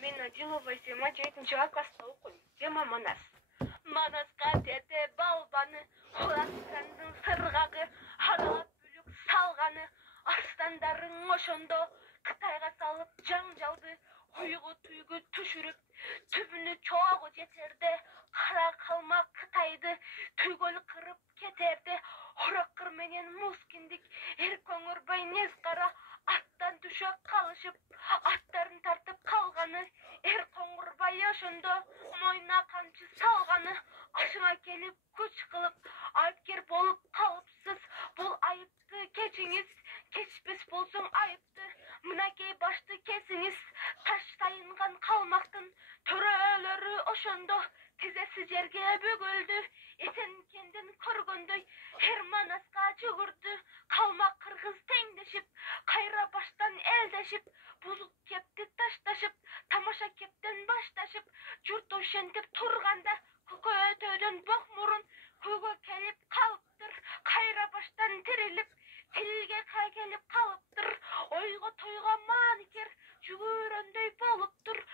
Мен Адилова Зема 7-ші класста оқимын. Зема Манас. Манасқа деді балбаны, Хорасанның сырғағы, аралап бүлік салғаны, арстандарың ошондо Қытайға салып жаңжалды, ойғы түйгі түшіріп, түбіні чоғы жетерде, қара қалма Қытайды, түгіл қырып кетерде, ораққыр менен мускиндік, еркөңірбай нез қара, аттан түші қалышып, аттарын тартып қалғаны, еркөңірбай ошондо мойна қамчы салғаны, ашыңа келіп күч қылып, айыпкер болып қалыпсыз, бұл айыпты кечіңіз, кечпес болсың айыпты, мынакей башты кесіңіз, таш тайынған қалмақтың төрөлөрү ошондо, тизеси жерге бөгөлдү, Есенкенден көргөндөй, Манасқа жүгүрдү, қалмақ қырғыз теңдешип, кайра баштан элдешип, бузук кепти ташташып, тамаша кептен башташып, журт ошентип турганда, көкөтөдөн бок мурун көгө келип калыптыр, кайра баштан тирилип, тилге келип калыптыр, ойго тойго мааникер жүгүрөндөй болуптур,